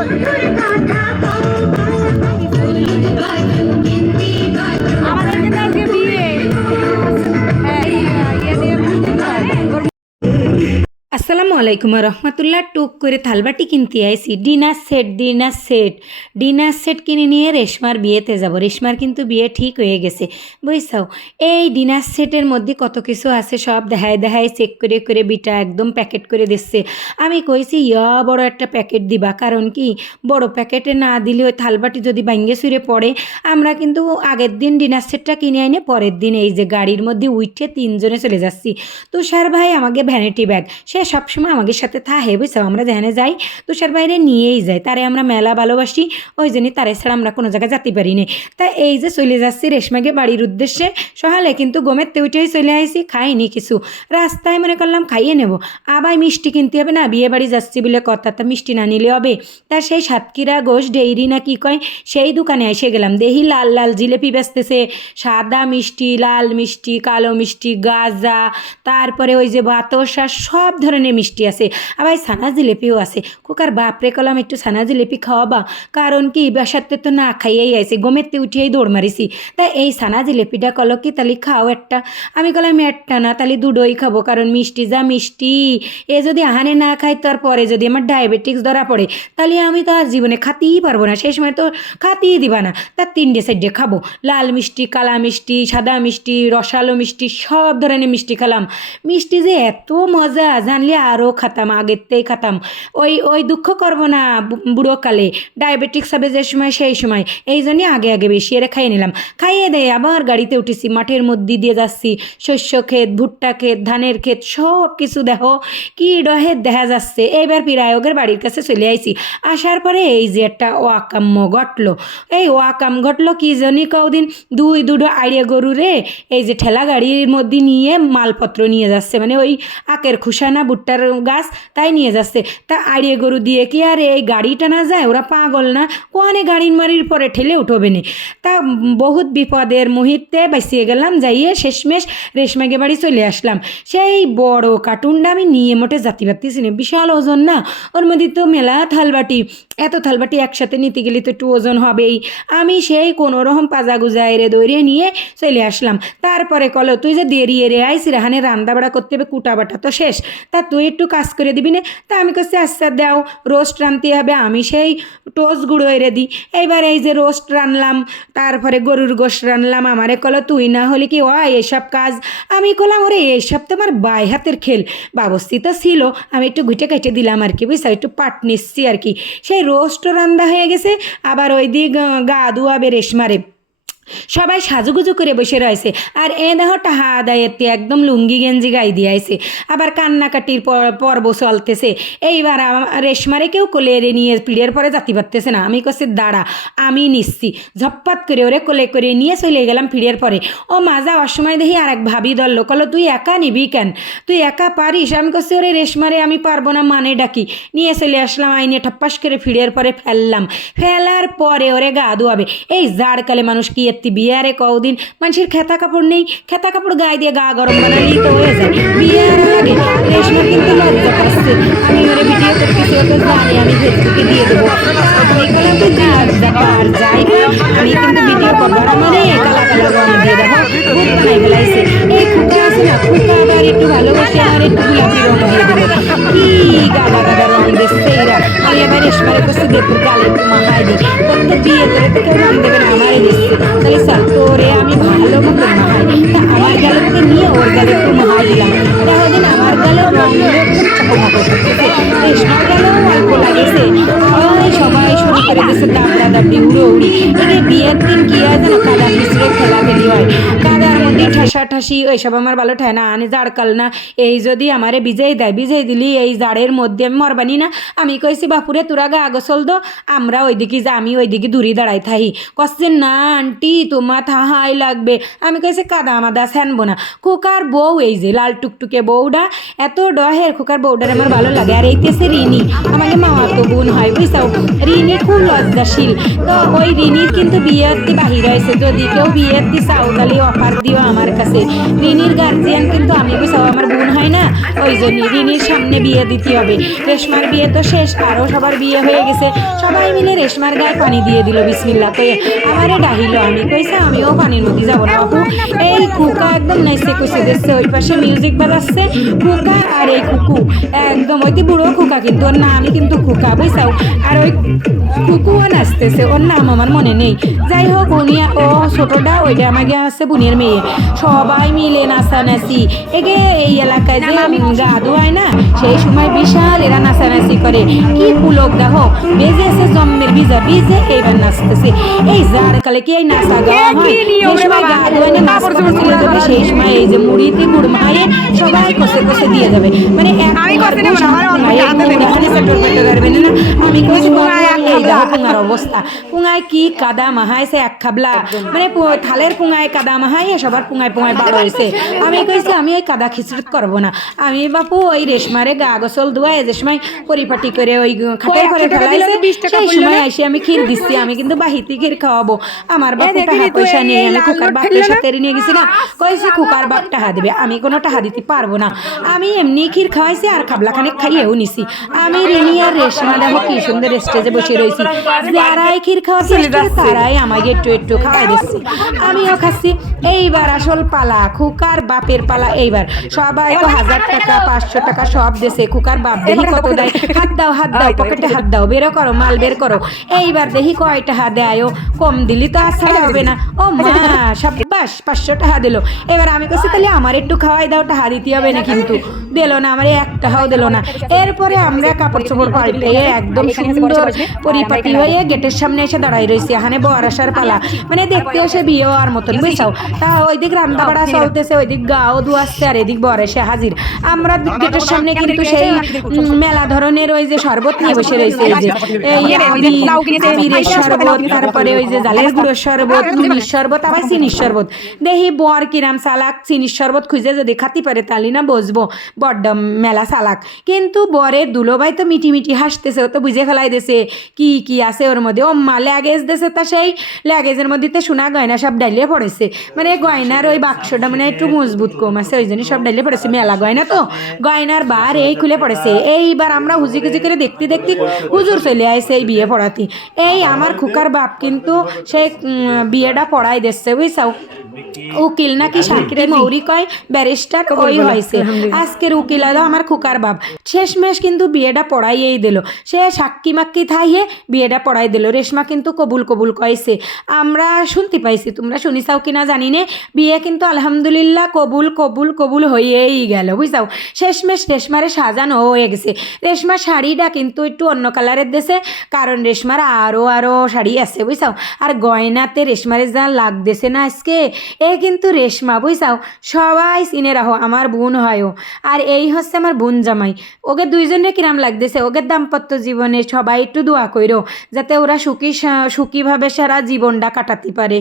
আমাদের আসসালামু আলাইকুম রহমতুল্লাহ। টুক করে থালবাটি কিনতে আইসি dinner set dinner set. Dinner set কিনে নিয়ে রেশমার বিয়েতে যাব। রেশমার কিন্তু বিয়ে ঠিক হয়ে গেছে। বুঝছাও? এই ডিনার সেটের মধ্যে কত কিছু আছে সব দেখায় দেখায় চেক করে করে বিটা একদম প্যাকেট করে দিচ্ছে। আমি কইছি, ইয়া বড় একটা প্যাকেট দিবা। কারণ কি? বড় প্যাকেটে না দিলে ওই থালবাটি যদি ভাঙ্গে সুরে পড়ে, আমরা কিন্তু আগের দিন ডিনার সেটটা কিনে আইনে পরের দিন এই যে গাড়ির মধ্যে উঠে তিনজনে চলে যাচ্ছি। তুষার ভাই আমাকে ভ্যানিটি ব্যাগ সে সবসময় আমাদের সাথে থাকে, বুঝছ? আমরা যেখানে যাই, তুষার বাইরে নিয়েই যাই। তারে আমরা মেলা ভালোবাসি, ওই জন্যই তারে ছাড়া আমরা কোনো জায়গায় যেতে পারি না। তা এই যে চলে যাচ্ছি রেশমাকে বাড়ির উদ্দেশ্যে সহালে কিন্তু গমের তেউটেই চলে আইসি খাইনি কিছু। রাস্তায় মনে করলাম খাইয়ে নেব। আবার মিষ্টি কিনতে হবে না, বিয়ে বাড়ি যাচ্ছি বলে কথা, তা মিষ্টি না নিলে হবে। তা সেই সাতক্ষীরা ঘোষ ডেইরি না কি কয়, সেই দোকানে এসে গেলাম। দেহি লাল লাল জিলেপি বেচতেছে। সাদা মিষ্টি, লাল মিষ্টি, কালো মিষ্টি, গাজা, তারপরে ওই যে বাতসা সব ধরনের মিষ্টি। আছে। আবার ছানা জিলেপিও আছে। কুকার বাপরে কলাম একটু ছানা জিলেপি খাওয়াবা কারণ কি বাসাতে তো না খাইয়েই আইছে গমেতে উঠিয়েই দৌড় মারিছি তা এই ছানা জিলেপিটা কলো কি তাহলে খাও একটা। আমি কলাম একটা না, তালি দুটোই খাব। কারণ মিষ্টি যা মিষ্টি। এ যদি আহানে না খাই তার পরে যদি আমার ডায়াবেটিক্স ধরা পড়ে তাহলে আমি তো আর জীবনে খাতেই পারব না। সেই সময় তো খাতেই দিবা না। তার তিনটে সাইডে খাব। লাল মিষ্টি, কালা মিষ্টি, সাদা মিষ্টি রসালো মিষ্টি, সব ধরনের মিষ্টি খেলাম। মিষ্টি যে এত মজা, জানলে আরও খাতাম আগের থেকেই খাতাম। ওই ওই দুঃখ করব না বুড়োকালে ডায়াবেটিক্স হবে যে সময়, সেই সময়। এই জন্যই আগে আগে বেশি এরা খাইয়ে নিলাম। খাইয়ে দেয় আবার গাড়িতে উঠেছি, মাঠের মধ্যে দিয়ে যাচ্ছি। শস্য ক্ষেত, ভুট্টা ক্ষেত, ধানের ক্ষেত সব কিছু দেখো, কি ডহে দেখা যাচ্ছে। এইবার পিরায়কের বাড়ির কাছে চলে আইছি। আসার পরে এই যে একটা ওয়াকাম্য ঘটলো। এই ওয়াকাম ঘটলো কি জানি কদিন দুই দুটো আড়িয়া গরু রে, এই যে ঠেলা গাড়ির মধ্যে নিয়ে মালপত্র নিয়ে যাচ্ছে। মানে ওই আকের খুশানা ভুট্টার গাছ, তাই নিয়ে যাচ্ছে। তা আড়িয়ে গরু দিয়ে কি আর এই গাড়ি টানা যায়? ওরা পাগল না? কোয়ানে গাড়ির মারির পরে ঠেলে উঠবে না। তা বহুত বিপদের মুহূর্তে বাঁচিয়ে গেলাম, যাইয়ে শেষমেশ রেশমাকে বাড়ি চলে আসলাম। সেই বড় কার্টুনটা আমি নিয়ে মোটে জাতি পারতেছি না বিশাল ওজন না? ওর মধ্যে তো মেলা থালবাটি। এত থালবাটি একসাথে নিতে গেলে তো একটু ওজন হবেই। আমি সেই কোনো রকম পাজা গুজায় রে দৌড়ে নিয়ে চলে আসলাম। তারপরে কলো, তুই যে দেরি রে আইসি, রাহানে রান্না বাড়া করতে হবে কুটা বাটা তো শেষ। তা তুই একটু কাজ করে দিবি না। তা আমি কাছে আচ্ছা দাও, রোস্ট রানতে হবে, আমি সেই টোস্ট গুঁড়ো এরে দিই এইবার এই যে রোস্ট রানলাম, তারপরে গরুর গোশ রানলাম, আমারে কলো, তুই না হলে কি ও এসব কাজ? আমি কলাম ওরে, এসব তো আমার বাই হাতের খেল। বাবস্তি তো ছিল, আমি একটু ঘুটে কেটে দিলাম আর কি বুঝছ একটু পাট নিচ্ছি আর কি। সেই রোস্ট রান্দা হয়ে গেছে, আবার ওই দিক গা ধুয়াবে রেশমারে। সবাই সাজুগুজু করে বসে রয়েছে। আর এ দেহ টাহা আদায়তে একদম লুঙ্গি গেঞ্জি গাই দিয়েছে আবার কান্নাকাটির পর- পর্ব চলতেছে। এইবার রেশমারে কেউ কোলে নিয়ে পিড়ের পরে জাতি পারতেছে না। আমি কছি দাঁড়া, আমি নিচ্ছি। ঝপ্পাত করে ওরে কোলে করে নিয়ে চলে গেলাম পিড়ের পরে। ও মাজা অসময় দেখি আর এক ভাবি দল কলো, তুই একা নিবি কেন? তুই একা পারিস? আমি কছি ওরে রেশমারে, আমি পারব না মানে ডাকি। নিয়ে চলে আসলাম আইনে ঠপ্পাস করে ফিড়ের পরে ফেললাম। ফেলার পরে ওরে গা ধোয়াবে। এই জাড়কালে মানুষ কি এত্তি বিয়ারে কদিন মানুষের খেতা কাপড় নেই খেতা কাপড় গায়ে দিয়ে গা গরম বানালেই তো হয়ে যায়। বিয়ের আগে রেশমা কিন্তু লজ্জা পাচ্ছে। আমি ওরে ভিডিও করতেছি ও তো জানি আমি ফেসবুকে দিয়ে দেবো। বললাম তুই যার যাই না, আমি কিন্তু ভিডিও করব। আর এই কালা কালা রং দিয়ে দেখো ভূত বানাই বেলাইছে এই খুঁটা আছে না খুঁটা আবার একটু ভালোবাসে আর একটু গোলাপি রং দিয়ে দিল কি গাদা গাদা রং দিচ্ছে এরা। আমি এবার রেশমারে করছি দেখুন গালে একটু মাহাই দিই। তোর তো বিয়ে করে তো কেউ রং দেবে না আমারই দিচ্ছে। তাহলে স্যার তোরে আমি ভালো মতো তা আমার গালে নিয়ে, ওর গালে একটু মাহাই দিলাম তাহলে আমার গালে রেশমার গালেও অল্প লাগেছে। সবাই শুরু করে দিচ্ছে দাবড়া দাবড়ি উড়ো উড়ি। এদের বিয়ের ঠাসি ওইসব আমার ভালো ঠায় না, আনে জাড়কাল না। এই যদি আমারে বিজয় দেয়, বিজয় দিলি, এই জাড়ের মধ্যে আমি মরবানি না। আমি কইছি, বাপুরে, তোরা গা আগসল দো, আমরা ওইদিকে যা, আমি ওইদিকে দূরে দাঁড়াই থাহি। কচ্ছে না, আন্টি, তোমার থাহাই লাগবে। আমি কইছি, কাদা আমাদা ছানবো না। কুকার বউ, এই যে লাল টুকটুকে বউটা এত ডহের কুকার বউটার আমার ভালো লাগে। আর এইতেছে রিনি, আমাকে মামা তো বোন হয়, বুঝছাও? রিনি খুব লজ্জাশীল। তো ওই রিনির কিন্তু বিয়ের বাহির হয়েছে। যদি কেউ বিয়ের দি চাও তাহলে অফার দিও আমার কাছে। রিনির গার্জিয়ান কিন্তু আমি বুঝাও, আমার বোন হয় না? ওই জন্য রিনির সামনে বিয়ে দিতে হবে। রেশমার বিয়ে তো শেষ আরও সবার বিয়ে হয়ে গেছে। সবাই মিলে রেশমার গায়ে পানি দিয়ে দিল বিসমিল্লা কয়ে, আমারে ডাহিল আমি। কইছে, আমিও পানির মধ্যে যাব না বাবু এই কুকা একদম নাইসে কইছে দেখছে ওই পাশে মিউজিক বাজাচ্ছে, কুকা আর এই কুকু। একদম, ওই বুড়ো কুকা কিন্তু, ওর নামই কিন্তু কুকা বুঝছাও আর ওই কুকুও নাচতেছে, ওর নাম আমার মনে নেই। যাই হোক উনিয়া ও ছোটটা, ওইটা আমাকে আছে বোনের মেয়ে। সবাই মিলে নাচানাচি। এগে এই এলাকায় যে গা ধোয়ায় না সেই সময় বিশাল এরা নাচানাচি করে। কি পুলক দেখো বেজে আছে জম্মের বিজা বিজে এইবার নাচতেছে। এই যার কালে কি এই নাচা গাওয়া হয়? সেই সময় এই যে মুড়িতে গুড় মায়ে সবাই কষে কষে দিয়ে যাবে। মানে আমি কষে দেবো না, আমার অন্য হাতে দেবো। আমি এক এই দেখো পুঙার অবস্থা। পুঙায় কি কাদা মাহাইছে এক খাবলা। মানে থালের পুঙায় কাদা মাহাইয়ে সবার পুঙায় পুঙায় বার হয়েছে। আমি কইছি আমি ওই কাদা খিচড়ি করব না। আমি বাপু ওই রেশমারে গা গোসল ধোয়ায় যে সময় পরিপাটি করে ওই খাটের ঘরে ফেলাইছে সেই সময়? এসে আমি ক্ষীর দিচ্ছি। আমি কিন্তু বাহিতি ক্ষীর খাওয়াবো। আমার বাপু টাকা পয়সা নিয়ে আমি কুকার বাপের সাথে নিয়ে গেছি না। কইছি কুকার বাপ টাকা দিবে। আমি কোনো টাকা দিতে পারব না। আমি এমনি ক্ষীর খাওয়াইছি আর খাবলা খানিক খাইয়েও নিছি। আমি রিনি আর রেশমা দেখো কি সুন্দর স্টেজে বসে রয়েছি যারাই ক্ষীর খাওয়া তারাই আমাকে একটু একটু খাওয়াই দিচ্ছি। আমিও খাচ্ছি। এইবার আসল পালা খুকার বাপের পালা। এইবার সবাই তো হাজার টাকা পাঁচশো টাকা সব দেশে খুকার বাপ দেখি কত দেয়? হাত দাও হাত দাও পকেটে হাত দাও। বেরো করো মাল বের করো। এইবার দেখি কয় টাকা দেয় কম দিলি তো আর ছাড়া হবে না। ও মা সাব্বাস পাঁচশো টাকা দিল। এবার আমি কাছে তাহলে আমার একটু খাওয়াই দাও টাকা দিতে হবে না কিন্তু। দিল না আমার এক টাকাও দিল না। এরপরে আমরা কাপড় চোপড় পাল্টে একদম সুন্দর পরিপাটি হয়ে গেটের সামনে এসে দাঁড়াই রয়েছি এখানে বর আসার পালা। মানে দেখতে এসে বিয়ে হওয়ার মতন বুঝছাও তা ওইদিক রান্না বাড়া চলতেছে ওইদিক গাও ধুয়াচ্ছে আর এদিক বর এসে হাজির। আমরা গেটের সামনে কিন্তু সেই মেলা ধরনের ওই যে শরবত নিয়ে বসে রয়েছে এই যে আবিরের শরবত তারপরে ওই যে জালের গুঁড়োর শরবত নুনির শরবত আবার চিনির শরবত। দেখি বর কিরাম সালাক চিনির শরবত খুঁজে যদি খাতি পারে তাহলে না বসবো বড্ড মেলা সালাক কিন্তু বরের দুলোভাই তো মিটি মিটি হাসতেছে ও তো বুঝে ফেলাই দেছে কি কি আছে ওর মধ্যে? ও মা ল্যাগেজ দেছে তা সেই ল্যাগেজের মধ্যে তো সোনা গয়না সব ডাইলে পড়েছে। মানে গয়নার ওই বাক্সটা মানে একটু মজবুত কম আছে, ওই জন্য সব ডাইলে পড়েছে। মেলা গয়না তো, গয়নার বার এই খুলে পড়েছে। এইবার আমরা হুজি খুজি করে দেখতে দেখতে হুজুর চলে আসছে এই বিয়ে পড়াতে। এই আমার খুকার বাপ কিন্তু সেই বিয়েটা পড়াই দিচ্ছে, বুঝছাও? উকিল নাকি সাকিরে মৌরি কয় ব্যারিস্টার ওই হয়েছে। আজকের উকিল আদা আমার খুকার বাপ। শেষমেশ কিন্তু বিয়েটা পড়াইয়েই দিল। সে সাক্ষী মাক্কি থাইয়ে বিয়েটা পড়াই দিল। রেশমা কিন্তু কবুল কবুল কয়েছে। আমরা শুনতে পাইছি তোমরা শুনিছাও কিনা জানি নে। বিয়ে কিন্তু আলহামদুলিল্লাহ কবুল কবুল কবুল হয়েই গেল বুঝছাও? শেষমেশ রেশমারে সাজানো হয়ে গেছে। রেশমার শাড়িটা কিন্তু একটু অন্য কালারের দেশে কারণ রেশমার আরও আরও শাড়ি আছে বুঝছাও? আর গয়নাতে রেশমারে যা লাগতেছে না আজকে এ কিন্তু রেশমা, বুঝছাও? সবাই চিনে রাখো, আমার বোন হয়ও আর এই হচ্ছে আমার বোন জামাই। ওকে দুইজনে কিরাম লাগতেছে? ওকে দাম্পত্য জীবনে সবাই একটু দোয়া কইরো, যাতে ওরা সুখী সুখীভাবে সারা জীবনটা কাটাতে পারে।